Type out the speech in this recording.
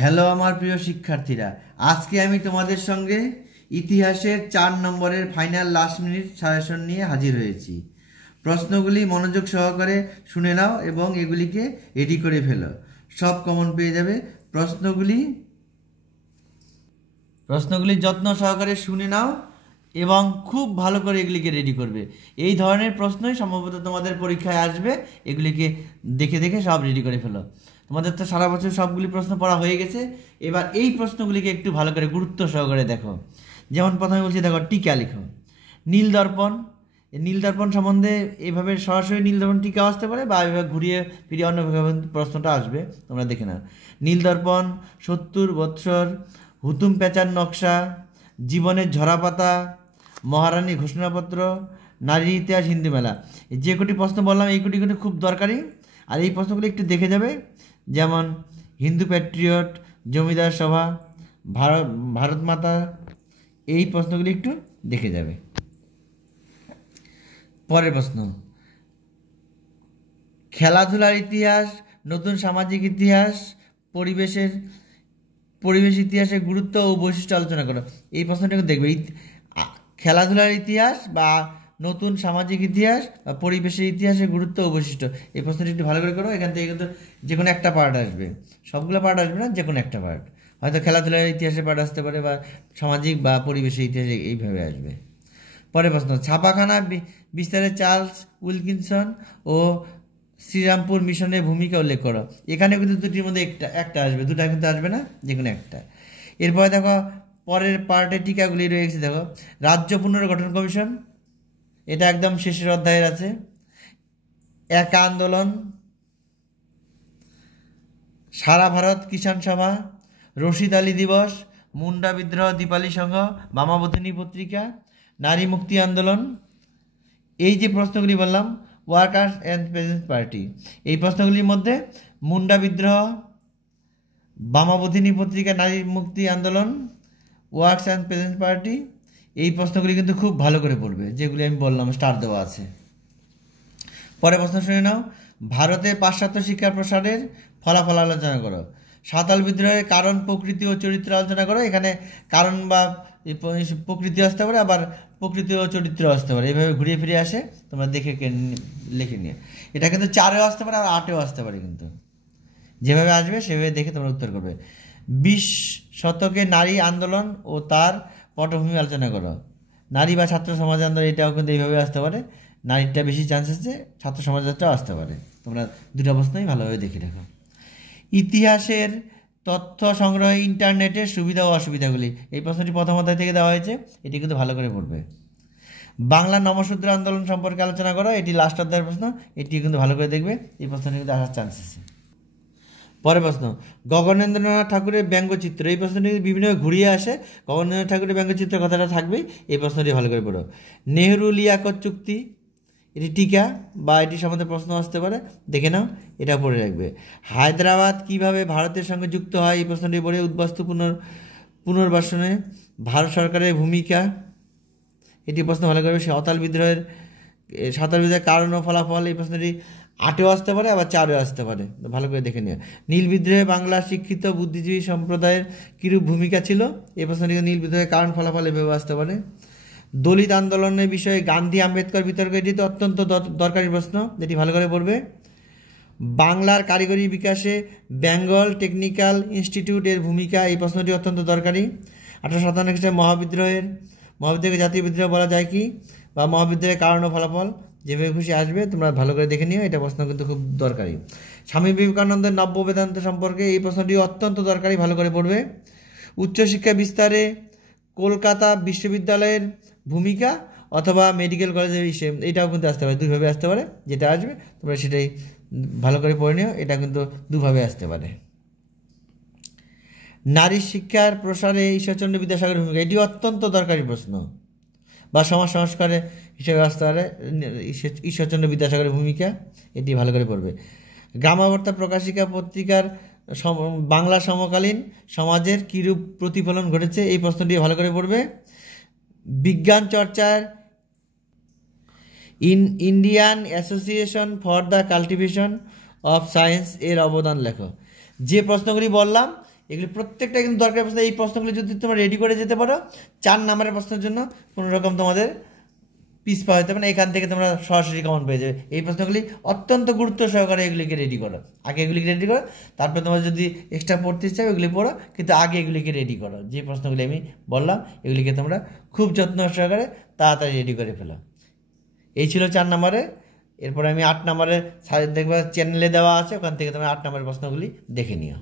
Hello আমার প্রিয় শিক্ষার্থীরা, আজকে আমি তোমাদের সঙ্গে ইতিহাসের 4 নম্বরের ফাইনাল লাস্ট মিনিট সাজেশন নিয়ে হাজির হয়েছি। প্রশ্নগুলি মনোযোগ সহকারে শুনে নাও এবং এগুলিকে রেডি করে ফেলো। সব কমন পেয়ে যাবে। প্রশ্নগুলি যত্ন সহকারে শুনে নাও এবং খুব ভালো করে এগুলিকে রেডি করবে। এই ধরনের প্রশ্নই সম্ভবত তোমাদের পরীক্ষায় আসবে। এগুলিকে দেখে দেখে সব রেডি করে ফেলো। তোমাদের তো সারা বছর সবগুলি প্রশ্ন পড়া হয়ে গেছে, এবার এই প্রশ্নগুলিকে একটু ভালো করে গুরুত্ব সহকারে দেখো। যেমন প্রথমে বলছি, দেখো, টিকা লিখো। নীল দর্পণ, নীল দর্পণ সম্বন্ধে এইভাবে সরাসরি নীল দর্পণ টিকা আসতে পারে, বা এইভাবে ঘুরিয়ে ফিরিয়ে অন্যভাবে প্রশ্নটা আসবে, তোমরা দেখে নাও। নীল দর্পণ, 70 বৎসর, হুতুম প্যাঁচার নকশা, জীবনের ঝরাপাতা, মহারানী ঘোষণাপত্র, নারী ইতিহাস, হিন্দু মেলা। যে কটি প্রশ্ন বললাম এই কটি কিন্তু খুব দরকারি, আর এই প্রশ্নগুলো একটু দেখে যাবে। যেমন হিন্দু প্যাট্রিয়ট, জমিদার সভা, ভারত মাতা, এই প্রশ্নগুলি একটু দেখে যাবে। পরের প্রশ্ন, খেলাধুলার ইতিহাস, নতুন সামাজিক ইতিহাস, পরিবেশ ইতিহাসের গুরুত্ব ও বৈশিষ্ট্য আলোচনা করো। এই প্রশ্নটাকে দেখবে। খেলাধুলার ইতিহাস বা নতুন সামাজিক ইতিহাস বা পরিবেশের ইতিহাসের গুরুত্ব ও বৈশিষ্ট্য, এই প্রশ্নটি একটু ভালো করে করো। এখান থেকে কিন্তু যে কোনো একটা পার্ট আসবে, সবগুলো পার্ট আসবে না, যে কোনো একটা পার্ট। হয়তো খেলাধুলার ইতিহাসের পার্ট আসতে পারে, বা সামাজিক বা পরিবেশের ইতিহাসে এইভাবে আসবে। পরের প্রশ্ন, ছাপাখানা বিস্তারে চার্লস উইলকিনসন ও শ্রীরামপুর মিশনের ভূমিকা উল্লেখ করো। এখানে কিন্তু দুটির মধ্যে একটা আসবে, দুটা কিন্তু আসবে না, যে কোনো একটা। এরপরে দেখো, পরের পার্টের টিকাগুলি রয়েছে। দেখো, রাজ্য পুনর্গঠন কমিশন, এটা একদম শেষের অধ্যায়ের আছে। একা আন্দোলন, সারা ভারত কিষাণ সভা, রশিদ আলী দিবস, মুন্ডা বিদ্রোহ, দীপালি সংঘ, বামাবধিনী পত্রিকা, নারী মুক্তি আন্দোলন। এই যে প্রশ্নগুলি বললাম, ওয়ার্কার্স অ্যান্ড পেজেন্টস পার্টি, এই প্রশ্নগুলির মধ্যে মুন্ডা বিদ্রোহ, বামাবধিনী পত্রিকা, নারী মুক্তি আন্দোলন, ওয়ার্কার্স অ্যান্ড পেজেন্টস পার্টি, এই প্রশ্নগুলি কিন্তু খুব ভালো করে পড়বে, যেগুলি আমি বললাম স্টার দেওয়া আছে। পরের প্রশ্ন শুনে নাও, ভারতে পাশ্চাত্য শিক্ষার প্রসারের ফলাফল আলোচনা করো। সাঁওতাল বিদ্রোহের কারণ, প্রকৃতি ও চরিত্র আলোচনা করো। এখানে কারণ বা প্রকৃতি আসতে পারে, আবার প্রকৃতি ও চরিত্র আসতে পারে, এইভাবে ঘুরিয়ে ফিরে আসে, তোমরা দেখে লিখে নিয়ে। এটা কিন্তু 4এও আসতে পারে, আর 8এও আসতে পারে, কিন্তু যেভাবে আসবে সেভাবে দেখে তোমরা উত্তর করবে। 20 শতকে নারী আন্দোলন ও তার পটভূমি আলোচনা করো। নারী বা ছাত্র সমাজ আন্দোলন, এটাও কিন্তু এইভাবে আসতে পারে। নারীটা বেশি চান্স আছে, ছাত্র সমাজটাও আসতে পারে। তোমরা দুটো প্রশ্নই ভালোভাবে দেখে রাখো। ইতিহাসের তথ্য সংগ্রহে ইন্টারনেটের সুবিধা ও অসুবিধাগুলি, এই প্রশ্নটি প্রথম অধ্যায় থেকে দেওয়া হয়েছে, এটি কিন্তু ভালো করে পড়বে। বাংলা নমশূদ্র আন্দোলন সম্পর্কে আলোচনা করো, এটি লাস্ট অধ্যায়ের প্রশ্ন, এটি কিন্তু ভালো করে দেখবে, এই প্রশ্নটি কিন্তু আসার চান্স আছে। পরের প্রশ্ন, গগনেন্দ্রনাথ ঠাকুরের ব্যঙ্গচিত্র, এই প্রশ্নটি বিভিন্ন ঘুরিয়ে আসে, গগনেন্দ্রনাথ ঠাকুরের ব্যঙ্গচিত্র কথাটা থাকবেই, এই প্রশ্নটি ভালো করে পড়ো। নেহরু লিয়াকত চুক্তি, এটি টিকা বা এটি সম্বন্ধে প্রশ্ন আসতে পারে, দেখে নাও, এটা পড়ে রাখবে। হায়দ্রাবাদ কিভাবে ভারতের সঙ্গে যুক্ত হয়, এই প্রশ্নটি পড়ে। উদ্বাস্তু পুনর্বাসনে ভারত সরকারের ভূমিকা, এটি প্রশ্ন ভালো করবে। সাঁওতাল বিদ্রোহের কারণ ও ফলাফল, এই প্রশ্নটি 8এও আসতে পারে, আবার 4এও আসতে পারে, ভালো করে দেখে নিও। নীল বিদ্রোহে বাংলার শিক্ষিত বুদ্ধিজীবী সম্প্রদায়ের কীরূপ ভূমিকা ছিল, এই প্রশ্নটি নীল বিদ্রোহের কারণ ফলাফল এভাবে আসতে পারে। দলিত আন্দোলনের বিষয়ে গান্ধী আম্বেদকর বিতর্ক, এটি তো অত্যন্ত দরকারি প্রশ্ন, যেটি ভালো করে পড়বে। বাংলার কারিগরি বিকাশে বেঙ্গল টেকনিক্যাল ইনস্টিটিউটের ভূমিকা, এই প্রশ্নটি অত্যন্ত দরকারি। 1857 খ্রিস্টাব্দে মহাবিদ্রোহকে জাতীয় বিদ্রোহ বলা যায় কি, বা মহাবিদ্রোহের কারণ ও ফলাফল, যেভাবে খুশি আসবে, তোমরা ভালো করে দেখে নিও, এটা প্রশ্ন কিন্তু খুব দরকারি। স্বামী বিবেকানন্দের নব্য বেদান্ত সম্পর্কে, এই প্রশ্নটি অত্যন্ত দরকারি, ভালো করে পড়বে। উচ্চশিক্ষা বিস্তারে কলকাতা বিশ্ববিদ্যালয়ের ভূমিকা অথবা মেডিকেল কলেজের হিসেব, এইটাও কিন্তু আসতে পারে, দুইভাবে আসতে পারে, যেটা আসবে তোমরা সেটাই ভালো করে পড়ে নিও, এটা কিন্তু দুভাবে আসতে পারে। নারী শিক্ষার প্রসারে ঈশ্বরচন্দ্র বিদ্যাসাগরের ভূমিকা, এটি অত্যন্ত দরকারি প্রশ্ন, বা সমাজ সংস্কারে হিসেবে আসতে পারে ঈশ্বরচন্দ্র বিদ্যাসাগরের ভূমিকা, এটি ভালো করে পড়বে। গ্রামাবর্তা প্রকাশিকা পত্রিকার বাংলা সমকালীন সমাজের কীরূপ প্রতিফলন ঘটেছে, এই প্রশ্নটি ভালো করে পড়বে। বিজ্ঞান চর্চার Indian association for the cultivation of science এর অবদান লেখো। যে প্রশ্নগুলি বললাম এগুলি প্রত্যেকটা কিন্তু দরকারি প্রশ্ন। এই প্রশ্নগুলি যদি তোমরা রেডি করে যেতে পারো, 4 নম্বরের প্রশ্নের জন্য কোনো রকম তোমাদের পিছপা হতে হবে না, এখান থেকে তোমরা সরাসরি কমন পেয়ে যাবে। এই প্রশ্নগুলি অত্যন্ত গুরুত্ব সহকারে এগুলিকে রেডি করো, আগে এগুলিকে রেডি করো, তারপরে তোমরা যদি এক্সট্রা পড়তে চাও এগুলি পড়ো, কিন্তু আগে এগুলিকে রেডি করো। যে প্রশ্নগুলি আমি বললাম এগুলিকে তোমরা খুব যত্ন সহকারে তাড়াতাড়ি রেডি করে ফেলো। এই ছিল 4 নম্বরে। এরপরে আমি 8 নম্বরে দেখবা চ্যানেলে দেওয়া আছে, ওখান থেকে তোমরা 8 নম্বরের প্রশ্নগুলি দেখে নিও।